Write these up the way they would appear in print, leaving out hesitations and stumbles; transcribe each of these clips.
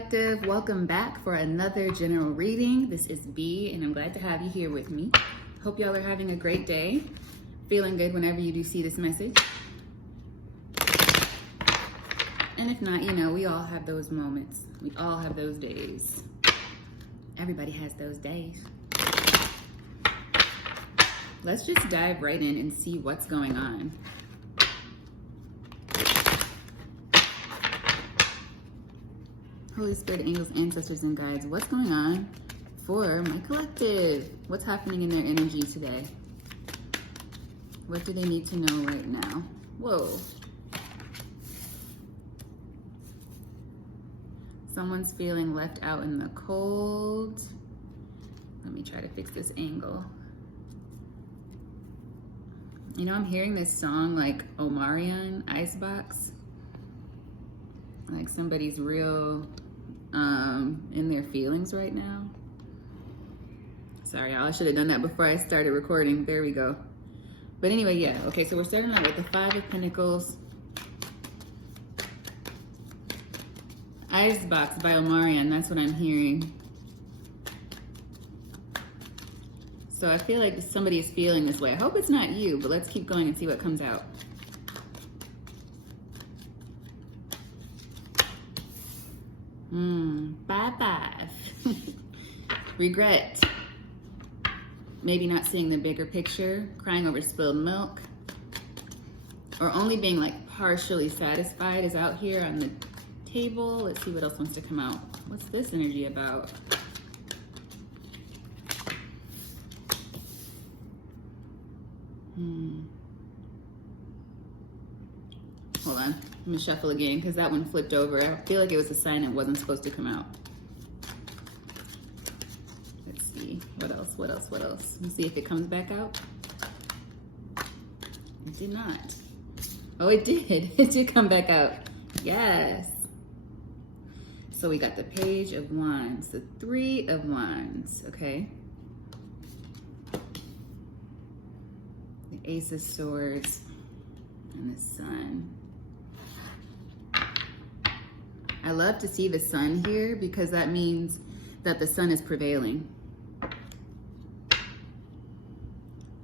Collective, welcome back for another general reading. This is B, and I'm glad to have you here with me. Hope y'all are having a great day, feeling good whenever you do see this message. And if not, you know, we all have those moments. We all have those days. Everybody has those days. Let's just dive right in and see what's going on. Holy Spirit, angels, ancestors, and guides, what's going on for my collective? What's happening in their energy today? What do they need to know right now? Whoa. Someone's feeling left out in the cold. Let me try to fix this angle. You know, I'm hearing this song like Omarion, Icebox. Like somebody's real in their feelings right now. Sorry, y'all, I should have done that before I started recording. There we go. But anyway, yeah. Okay, so we're starting out with the Five of Pentacles. Icebox by Omarion, that's what I'm hearing. So I feel like somebody is feeling this way. I hope it's not you, but let's keep going and see what comes out. Bye-bye. Regret. Maybe not seeing the bigger picture, crying over spilled milk, or only being like partially satisfied is out here on the table. Let's see what else wants to come out. What's this energy about? Hold on, I'm gonna shuffle again because that one flipped over. I feel like it was a sign it wasn't supposed to come out. Let's see, what else? Let's see if it comes back out. It did not. Oh, it did. It did come back out. Yes. So we got the Page of Wands, the Three of Wands, okay? The Ace of Swords, and the Sun. I love to see the Sun here because that means that the Sun is prevailing.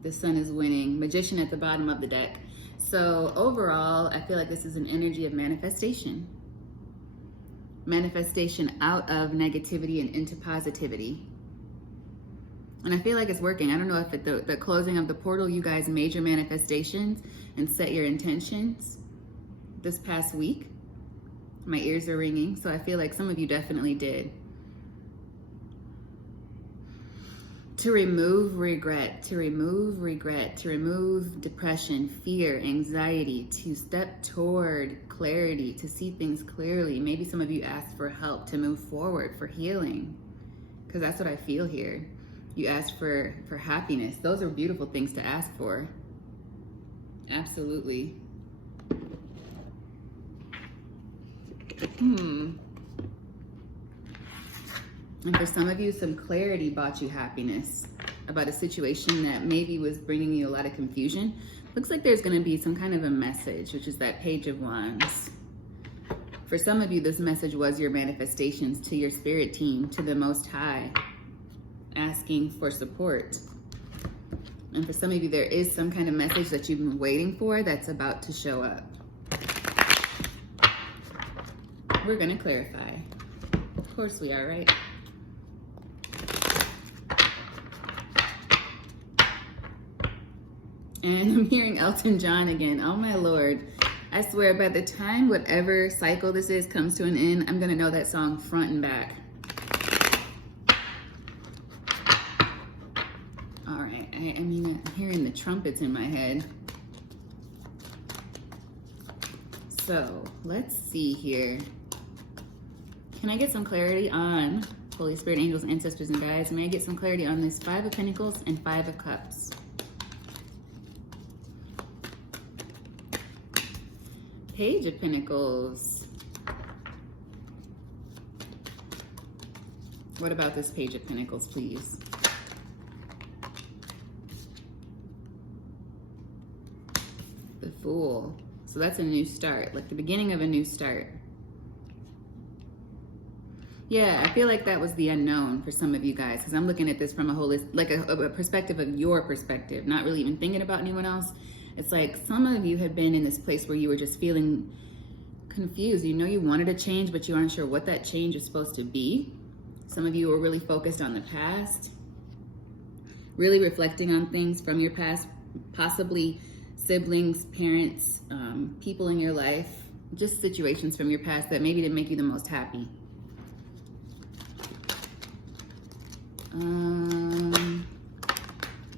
The Sun is winning. Magician at the bottom of the deck. So overall, I feel like this is an energy of manifestation. Manifestation out of negativity and into positivity. And I feel like it's working. I don't know if at the closing of the portal, you guys made your manifestations and set your intentions this past week. My ears are ringing, so I feel like some of you definitely did. To remove regret, to remove depression, fear, anxiety, to step toward clarity, to see things clearly. Maybe some of you asked for help to move forward, for healing, because that's what I feel here. You asked for happiness. Those are beautiful things to ask for. Absolutely. And for some of you, some clarity brought you happiness about a situation that maybe was bringing you a lot of confusion. Looks like there's going to be some kind of a message, which is that Page of Wands. For some of you, this message was your manifestations to your spirit team, to the Most High, asking for support. And for some of you, there is some kind of message that you've been waiting for that's about to show up. We're going to clarify. Of course we are, right? And I'm hearing Elton John again. Oh my Lord. I swear by the time whatever cycle this is comes to an end, I'm going to know that song front and back. All right. I'm hearing the trumpets in my head. So let's see here. Can I get some clarity on Holy Spirit, angels, ancestors, and guides? May I get some clarity on this Five of Pentacles and Five of Cups? Page of Pentacles. What about this Page of Pentacles, please? The Fool. So that's a new start, like the beginning of a new start. Yeah, I feel like that was the unknown for some of you guys, because I'm looking at this from a holistic, like a perspective of your perspective, not really even thinking about anyone else. It's like some of you had been in this place where you were just feeling confused. You know you wanted a change, but you aren't sure what that change is supposed to be. Some of you were really focused on the past, really reflecting on things from your past, possibly siblings, parents, people in your life, just situations from your past that maybe didn't make you the most happy.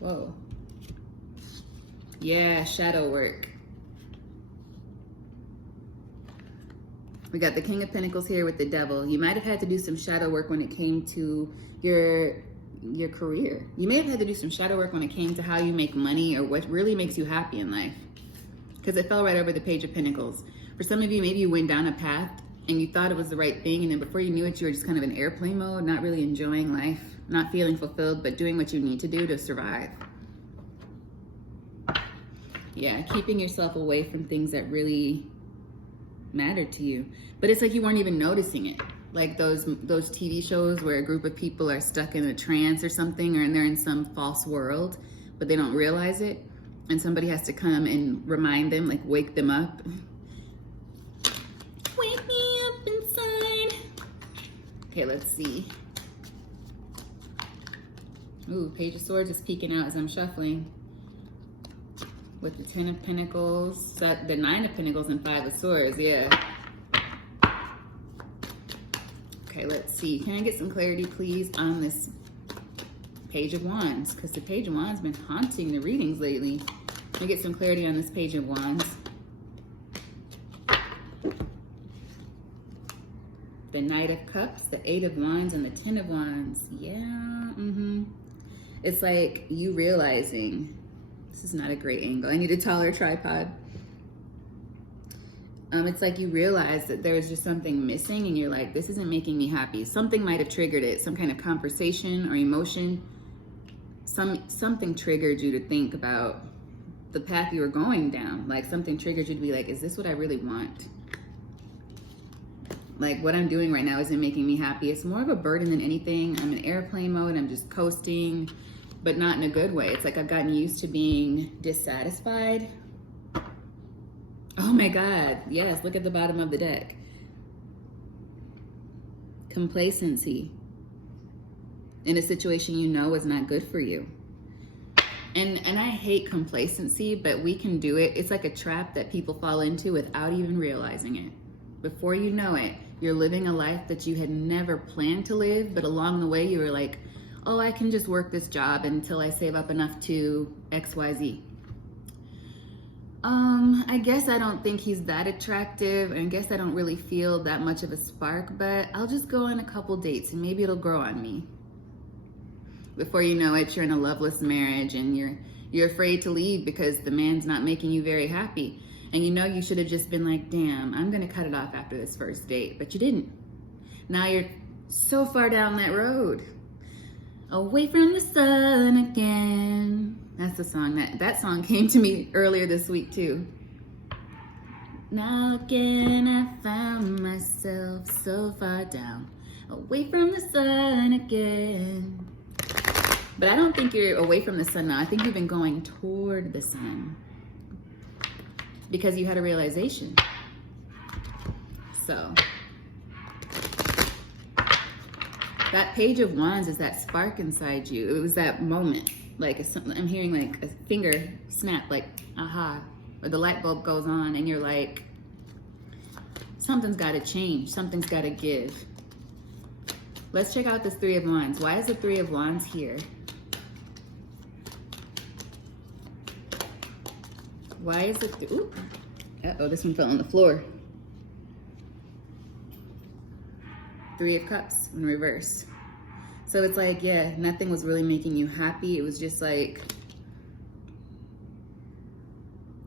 Whoa. Yeah, shadow work. We got the King of Pentacles here with the Devil. You might have had to do some shadow work when it came to your career. You may have had to do some shadow work when it came to how you make money or what really makes you happy in life. Because it fell right over the Page of Pentacles. For some of you, maybe you went down a path and you thought it was the right thing, and then before you knew it, you were just kind of in airplane mode, not really enjoying life, not feeling fulfilled, but doing what you need to do to survive. Yeah, keeping yourself away from things that really matter to you. But it's like you weren't even noticing it. Like those TV shows where a group of people are stuck in a trance or something, or they're in some false world, but they don't realize it. And somebody has to come and remind them, like wake them up. Wake me up inside. Okay, let's see. Ooh, Page of Swords is peeking out as I'm shuffling. With the 10 of Pentacles, the 9 of Pentacles, and 5 of Swords, yeah. Okay, let's see. Can I get some clarity, please, on this Page of Wands? Because the Page of Wands has been haunting the readings lately. Can I get some clarity on this Page of Wands? The Knight of Cups, the 8 of Wands, and the 10 of Wands. Yeah, It's like you realizing, this is not a great angle. I need a taller tripod. It's like you realize that there was just something missing and you're like, this isn't making me happy. Something might have triggered it, some kind of conversation or emotion. Something triggered you to think about the path you were going down. Like something triggered you to be like, is this what I really want? Like what I'm doing right now isn't making me happy. It's more of a burden than anything. I'm in airplane mode. I'm just coasting, but not in a good way. It's like I've gotten used to being dissatisfied. Oh my God, yes, look at the bottom of the deck. Complacency in a situation you know is not good for you. And I hate complacency, but we can do it. It's like a trap that people fall into without even realizing it. Before you know it, you're living a life that you had never planned to live, but along the way you were like, oh, I can just work this job until I save up enough to XYZ. I guess I don't think he's that attractive, and I guess I don't really feel that much of a spark, but I'll just go on a couple dates and maybe it'll grow on me. Before you know it, you're in a loveless marriage and you're afraid to leave because the man's not making you very happy. And you know you should have just been like, damn, I'm gonna cut it off after this first date, but you didn't. Now you're so far down that road. Away from the sun again. That's the song. That song came to me earlier this week too. Now again I found myself so far down, away from the sun again. But I don't think you're away from the sun now. I think you've been going toward the sun because you had a realization. So that Page of Wands is that spark inside you. It was that moment. Like I'm hearing like a finger snap, like, aha, or the light bulb goes on and you're like, something's got to change. Something's got to give. Let's check out this Three of Wands. Why is the Three of Wands here? Why is it? Ooh. Uh-oh, this one fell on the floor. Three of Cups in reverse. So it's like, yeah, nothing was really making you happy. It was just like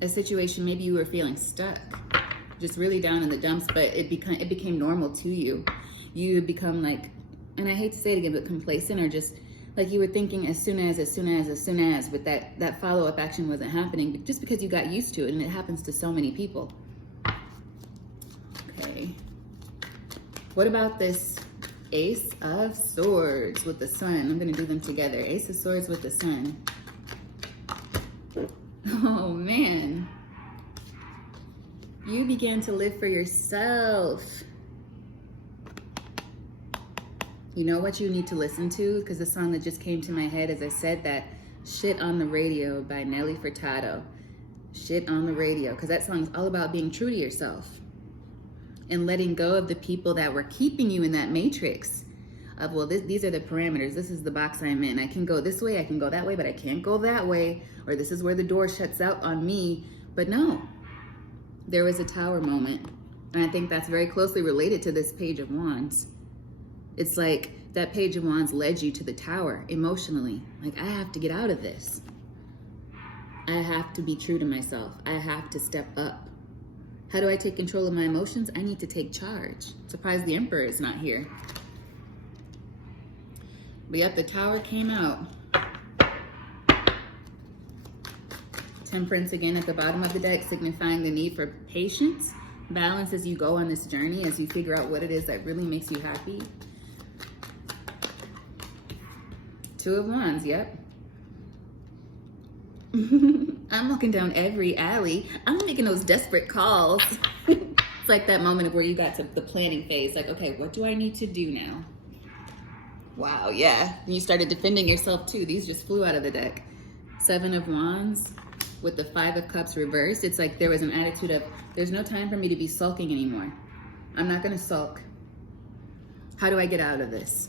a situation, maybe you were feeling stuck, just really down in the dumps, but it became normal to you. You had become like, and I hate to say it again, but complacent, or just like you were thinking as soon as, but that follow-up action wasn't happening just because you got used to it, and it happens to so many people. Okay. What about this Ace of Swords with the Sun. I'm gonna do them together. Ace of Swords with the Sun. Oh man. You began to live for yourself. You know what you need to listen to? Because the song that just came to my head as I said that, Shit on the Radio by Nelly Furtado. Shit on the Radio. Because that song is all about being true to yourself. And letting go of the people that were keeping you in that matrix of, well, these are the parameters. This is the box I'm in. I can go this way, I can go that way, but I can't go that way. Or this is where the door shuts out on me. But no, there was a tower moment. And I think that's very closely related to this Page of Wands. It's like that Page of Wands led you to the tower emotionally. Like, I have to get out of this. I have to be true to myself. I have to step up. How do I take control of my emotions? I need to take charge. Surprised the Emperor is not here. But yep, the Tower came out. Temperance again at the bottom of the deck, signifying the need for patience, balance as you go on this journey, as you figure out what it is that really makes you happy. Two of Wands, yep. I'm looking down every alley. I'm making those desperate calls. It's like that moment of where you got to the planning phase. Like, okay, what do I need to do now? Wow, yeah. And you started defending yourself too. These just flew out of the deck. Seven of Wands with the Five of Cups reversed. It's like there was an attitude of, there's no time for me to be sulking anymore. I'm not gonna sulk. How do I get out of this?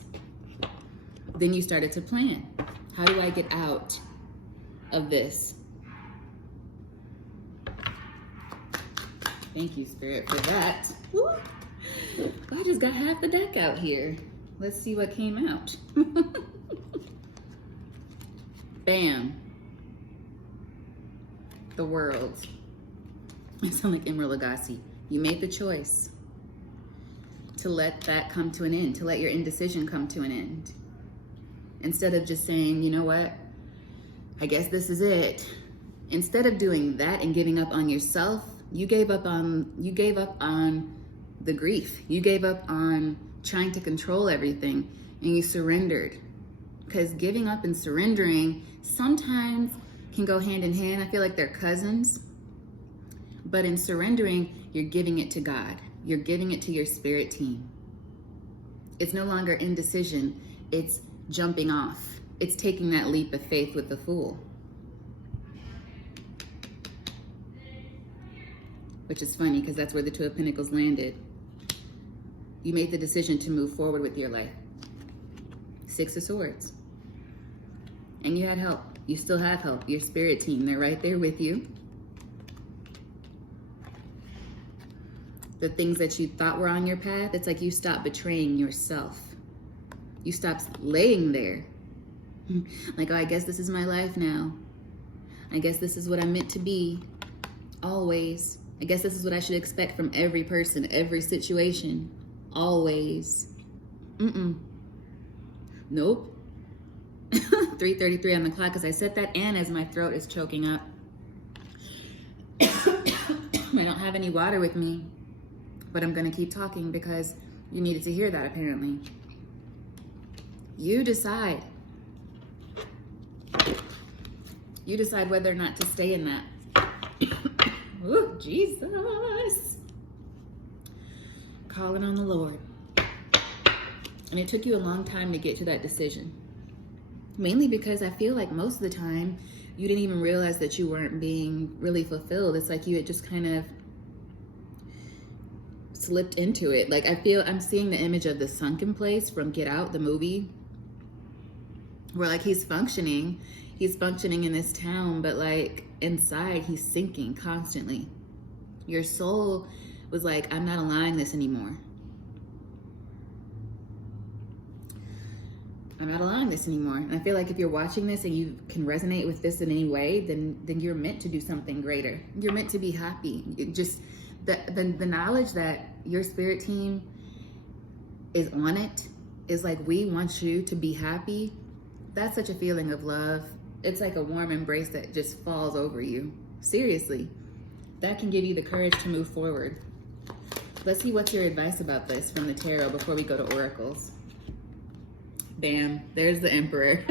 Then you started to plan. How do I get out of this? Thank you, Spirit, for that. Woo. I just got half the deck out here. Let's see what came out. Bam. The World. You sound like Emeril Lagasse. You made the choice to let that come to an end, to let your indecision come to an end. Instead of just saying, you know what, I guess this is it. Instead of doing that and giving up on yourself, you gave up on the grief. You gave up on trying to control everything, and you surrendered. Because giving up and surrendering sometimes can go hand in hand. I feel like they're cousins. But in surrendering, you're giving it to God. You're giving it to your spirit team. It's no longer indecision. It's jumping off. It's taking that leap of faith with the Fool. Which is funny because that's where the Two of Pentacles landed. You made the decision to move forward with your life. Six of Swords. And you had help. You still have help. Your spirit team, they're right there with you. The things that you thought were on your path, it's like you stopped betraying yourself. You stopped laying there. Like, oh, I guess this is my life now. I guess this is what I'm meant to be. Always. I guess this is what I should expect from every person, every situation. Always. Nope. 3:33 on the clock as I said that, and as my throat is choking up. I don't have any water with me, but I'm going to keep talking because you needed to hear that apparently. You decide. You decide whether or not to stay in that. Ooh, Jesus. Calling on the Lord. And it took you a long time to get to that decision. Mainly because I feel like most of the time, you didn't even realize that you weren't being really fulfilled. It's like you had just kind of slipped into it. Like, I'm seeing the image of the sunken place from Get Out, the movie, where like he's functioning in this town, but like inside he's sinking constantly. Your soul was like, I'm not allowing this anymore. I'm not allowing this anymore. And I feel like if you're watching this and you can resonate with this in any way, then you're meant to do something greater. You're meant to be happy. Just the knowledge that your spirit team is on it is like, we want you to be happy. That's such a feeling of love. It's like a warm embrace that just falls over you. Seriously, that can give you the courage to move forward. Let's see what's your advice about this from the tarot before we go to oracles. Bam, there's the Emperor.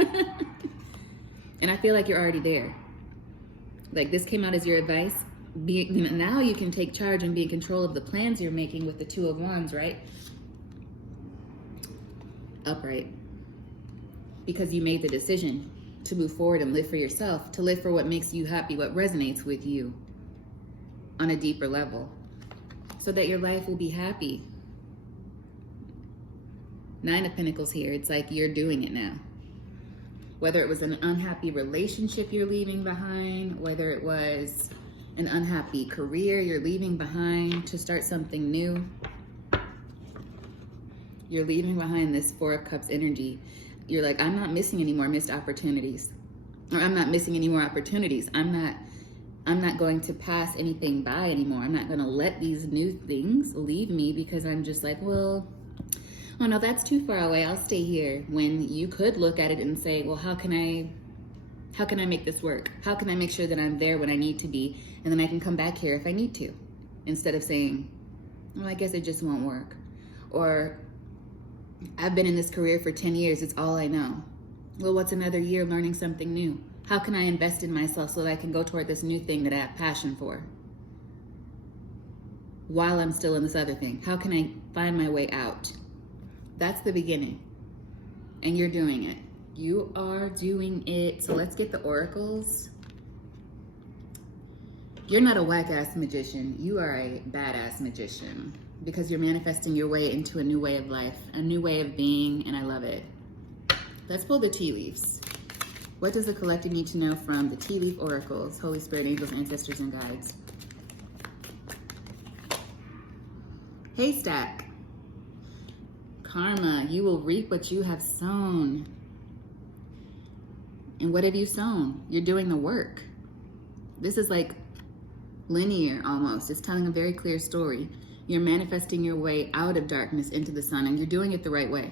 And I feel like you're already there. Like this came out as your advice. Now you can take charge and be in control of the plans you're making with the Two of Wands, right? Upright. Because you made the decision to move forward and live for yourself, to live for what makes you happy, what resonates with you on a deeper level, so that your life will be happy. Nine of Pentacles here. It's like you're doing it now. Whether it was an unhappy relationship you're leaving behind, whether it was an unhappy career you're leaving behind to start something new. You're leaving behind this Four of Cups energy. You're like, I'm not missing any more missed opportunities. Or I'm not missing any more opportunities. I'm not going to pass anything by anymore. I'm not going to let these new things leave me because I'm just like, well, oh no, that's too far away. I'll stay here. When you could look at it and say, well, how can I make this work? How can I make sure that I'm there when I need to be, and then I can come back here if I need to, instead of saying, well, I guess it just won't work. Or I've been in this career for 10 years. It's all I know. Well, what's another year learning something new? How can I invest in myself so that I can go toward this new thing that I have passion for while I'm still in this other thing? How can I find my way out? That's the beginning. And you're doing it. You are doing it. So let's get the oracles. You're not a whack-ass magician. You are a badass magician, because you're manifesting your way into a new way of life, a new way of being, and I love it. Let's pull the tea leaves. What does the collective need to know from the tea leaf oracles, Holy Spirit, angels, ancestors, and guides? Haystack. Karma. You will reap what you have sown. And what have you sown? You're doing the work. This is like linear almost. It's telling a very clear story. You're manifesting your way out of darkness into the sun, and you're doing it the right way.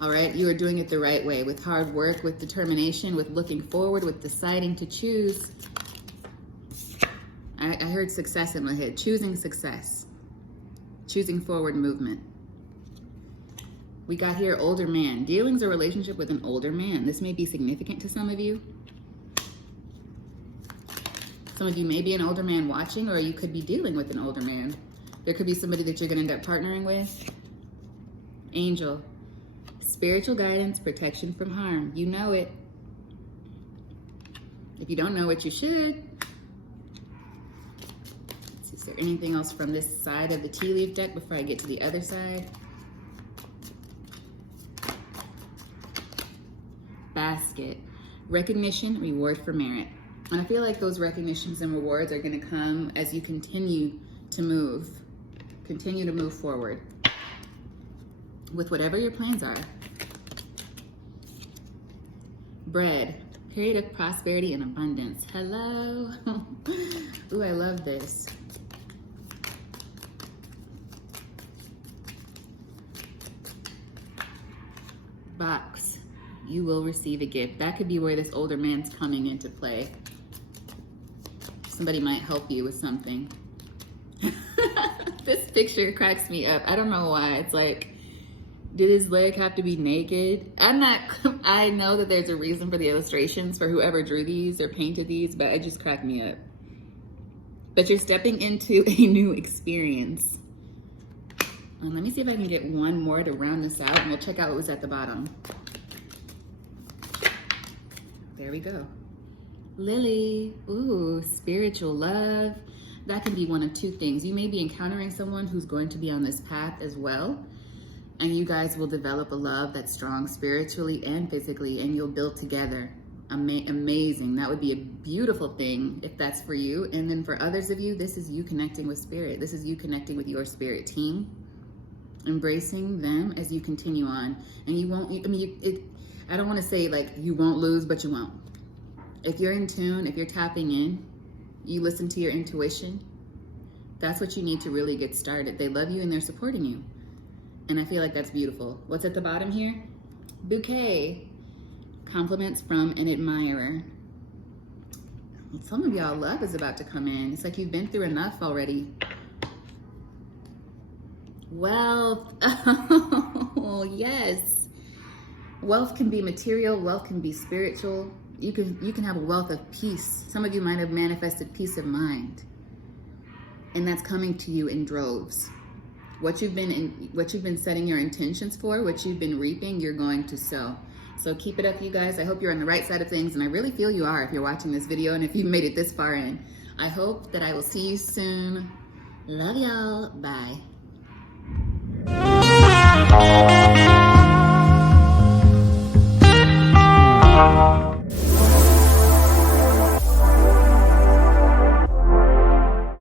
All right, you are doing it the right way, with hard work, with determination, with looking forward, with deciding to choose. I heard success in my head. Choosing success. Choosing forward movement. We got here, older man. Dealing's a relationship with an older man. This may be significant to some of you. Some of you may be an older man watching, or you could be dealing with an older man. There could be somebody that you're going to end up partnering with. Angel. Spiritual guidance, protection from harm. You know it. If you don't know it, you should. Is there anything else from this side of the tea leaf deck before I get to the other side? Basket. Recognition, reward for merit. And I feel like those recognitions and rewards are going to come as you continue to move forward with whatever your plans are. Bread. Period of prosperity and abundance. Hello. Ooh, I love this. Box. You will receive a gift. That could be where this older man's coming into play. Somebody might help you with something. This picture cracks me up. I don't know why. It's like, did his leg have to be naked? I know that there's a reason for the illustrations, for whoever drew these or painted these, but it just cracked me up. But you're stepping into a new experience. Let me see if I can get one more to round this out, and we'll check out what was at the bottom. There we go. Lily. Ooh, spiritual love. That can be one of two things. You may be encountering someone who's going to be on this path as well, and you guys will develop a love that's strong spiritually and physically, and you'll build together. Amazing. That would be a beautiful thing if that's for you. And then for others of you, this is you connecting with spirit. This is you connecting with your spirit team, embracing them as you continue on. And you won't, I don't want to say like you won't lose, but you won't. If you're in tune, if you're tapping in, you listen to your intuition, that's what you need to really get started. They love you and they're supporting you. And I feel like that's beautiful. What's at the bottom here? Bouquet. Compliments from an admirer. Some of y'all, love is about to come in. It's like you've been through enough already. Wealth. Oh, yes. Wealth can be material, wealth can be spiritual. You can have a wealth of peace. Some of you might have manifested peace of mind. And that's coming to you in droves. What you've been setting your intentions for, what you've been reaping, you're going to sow. So keep it up, you guys. I hope you're on the right side of things, and I really feel you are if you're watching this video and if you've made it this far in. I hope that I will see you soon. Love y'all. Bye.